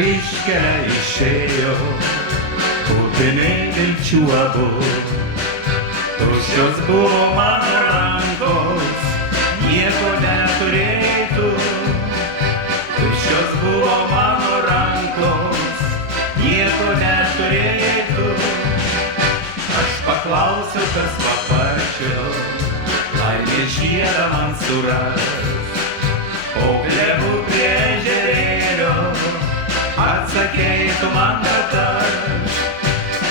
kryžkelę išėjo, kupini vilčių abu. Tuščios buvo mano rankos, nieko neturėtų. Tuščios buvo mano rankos, nieko neturėtų. Aš paklausiau, kas paparčio, laimės žiedą man suras. O klevu prie ežerėlio, atsakei tu man, kad aš.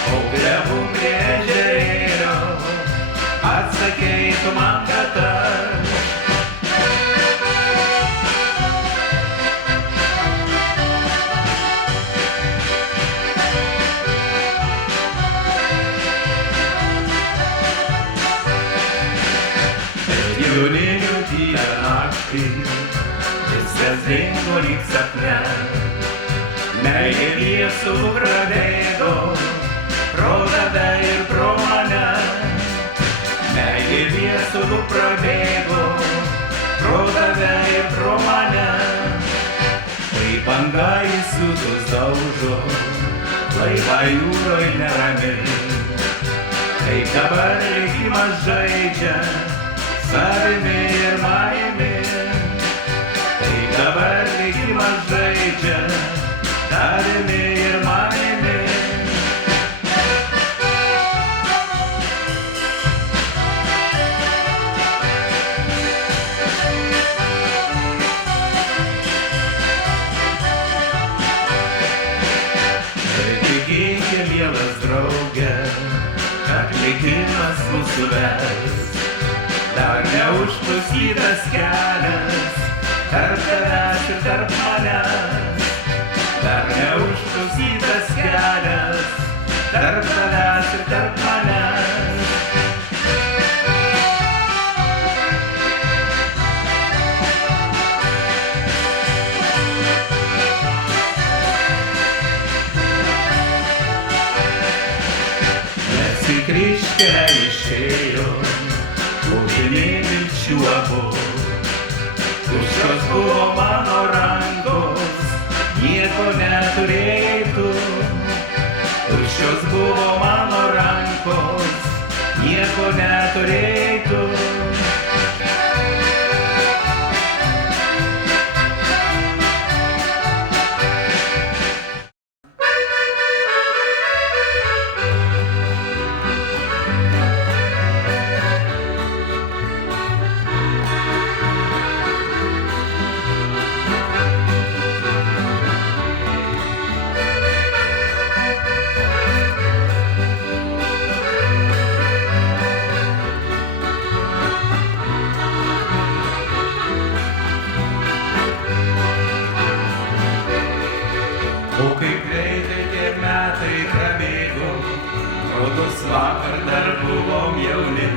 O klevu prie ežerėlio, atsakei tu man, kad aš. Joninių tylią naktį, viskas dingo lyg sapne. Meilė liesų prabėgo, pro tave ir pro mane. Meilė liesų prabėgo, pro tave ir pro mane. Kai banga į sūdus daužo, laivą jūroj neramiai. Kaip dabar likimas žaidžia savimi ir manimi. Taip dabar likimas žaidžia savimi ir manimi. Tikėki, mielas drauge, kad likimas mūsų ves. Dar neužklausytas kelias, tarp tavęs ir tarp manęs. Dar neužklausytas kelias, tarp tavęs ir tarp manęs. Mes į kryžkelę išėjom, kupini vilčių abu. Tuščios buvo mano rankos, nieko neturėtų. Tuščios buvo mano rankos, nieko neturėtų. O kaip greitai tie metai prabėgo, rodos vakar dar buvom jauni.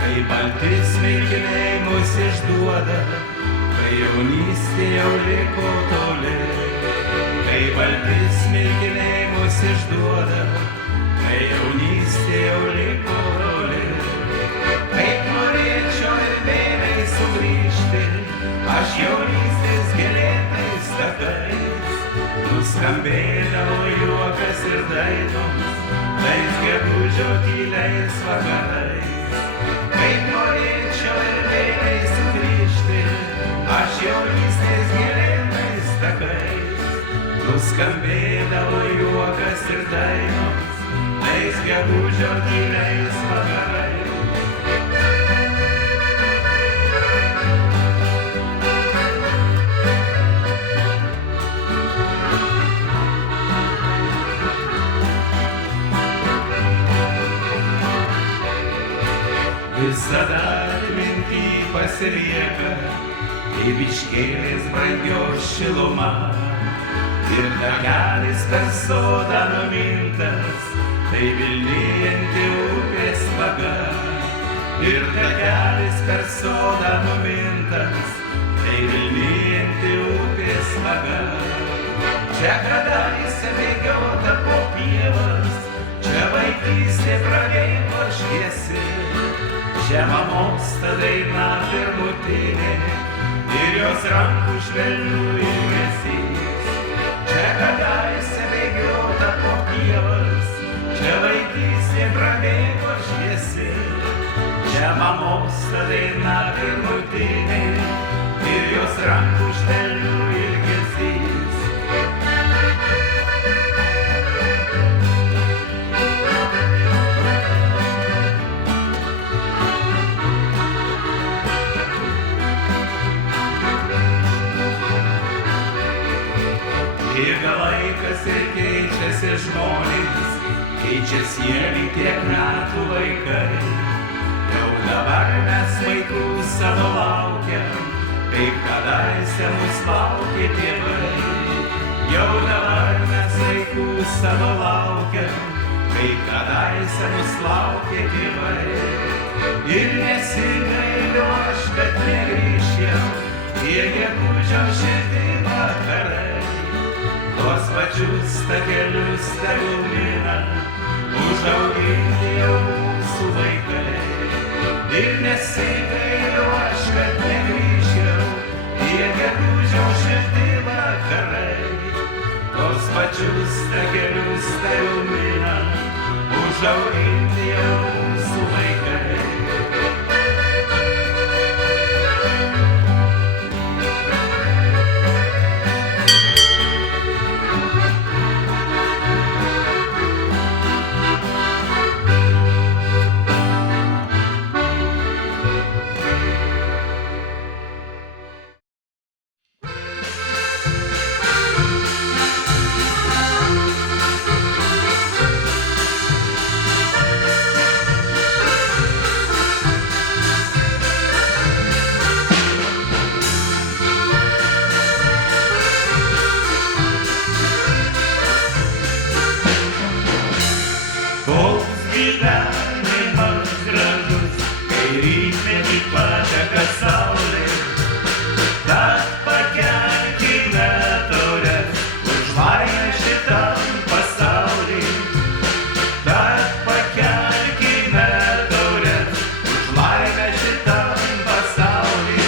Kai balti smilkiniai mus išduoda, kai jaunystė jau liko toli. Kai balti smilkiniai mus išduoda, kai jaunystė jau liko toli. Kaip norėčiau ir vėliai sugrįžti, aš jaunystės gėlėtais takais. Nuskambėdavo juokas ir dainos, tais gegužio tyliais vakarais. Kaip norėčiau ir vėliai sugrįžti, aš jaunystės gėlėtais takais. Nuskambėdavo juokas ir dainos, tais gegužio tyliais vakarais. Visada atminty pasilieka, kaip iškėlės brangios šiluma. Ir takelis per sodą numintas, tai vilnijanti upės vaga. Ir takelis per sodą numintas, tai vilnijanti upės vaga. Čia kadaise bėgiota po pievas, čia vaikystė prabėgo šviesi. Čia mamos ta daina pirmutinė ir jos rankų švelnių ilgesys. Čia pirmutinė ir jos rankų švelnių ilgesys. Bėga laikas ir keičiasi žmonės, keičiasi jie lyg tiek metų vaikai. Jau dabar mes vaikų savo laukiam, kaip kadaise mus laukė tėvai. Jau dabar mes vaikų savo laukiam, kaip kadaise mus laukė tėvai. Ir nesigailiu aš, kad negrįžčiau, tie gegužio šilti vakarai. Tuos pačius takelius tegul mina, užauginti jau mūsų vaikai. Ir nesigailiu aš, kad negrįžčiau, tie gegužio šilti vakarai. Tuos pačius takelius tegul mina, užauginti jau mūsų vaikai. Koks gyvenimas gražus, kai rytmetį pateka saulė, tad pakelkime taures už laimę šitam pasauly. Tad pakelkime taures už laimę šitam pasauly.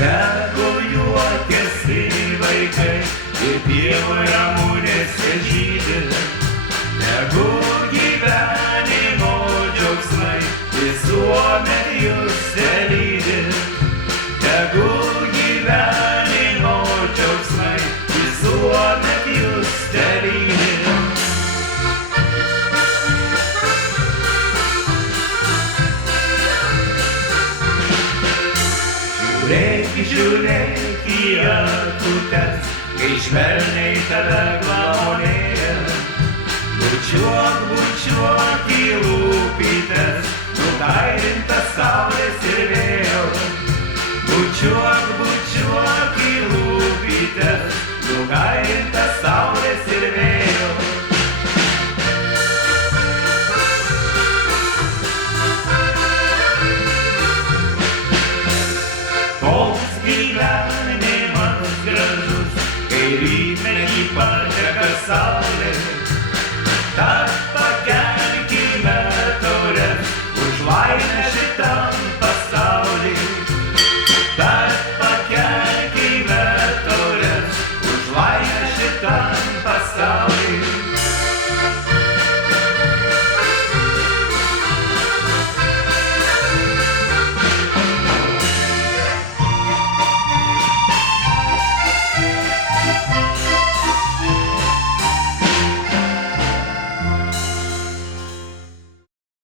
Tegul juokiasi vaikai ir pievoj ramunėse žydi. Tegul gyvenimo džiaugsmai visuomet juose lydi. Tegul gyvenimo džiaugsmai visuomet juose lydi. Žiūrėk į akutes, kai švelniai tave glamonėja. Bučiuok, bučiuok į lūpytes, nukairintas saulės ir vėjo. Bučiuok, bučiuok į lūpytes, nukairintas saulės ir vėjo. Koks gyvenimas gražus, kai rytmetį pateka saulė, tad pakelkime taures už laimę šitam pasauly. Tad pakelkime taures už laimę šitam pasauly.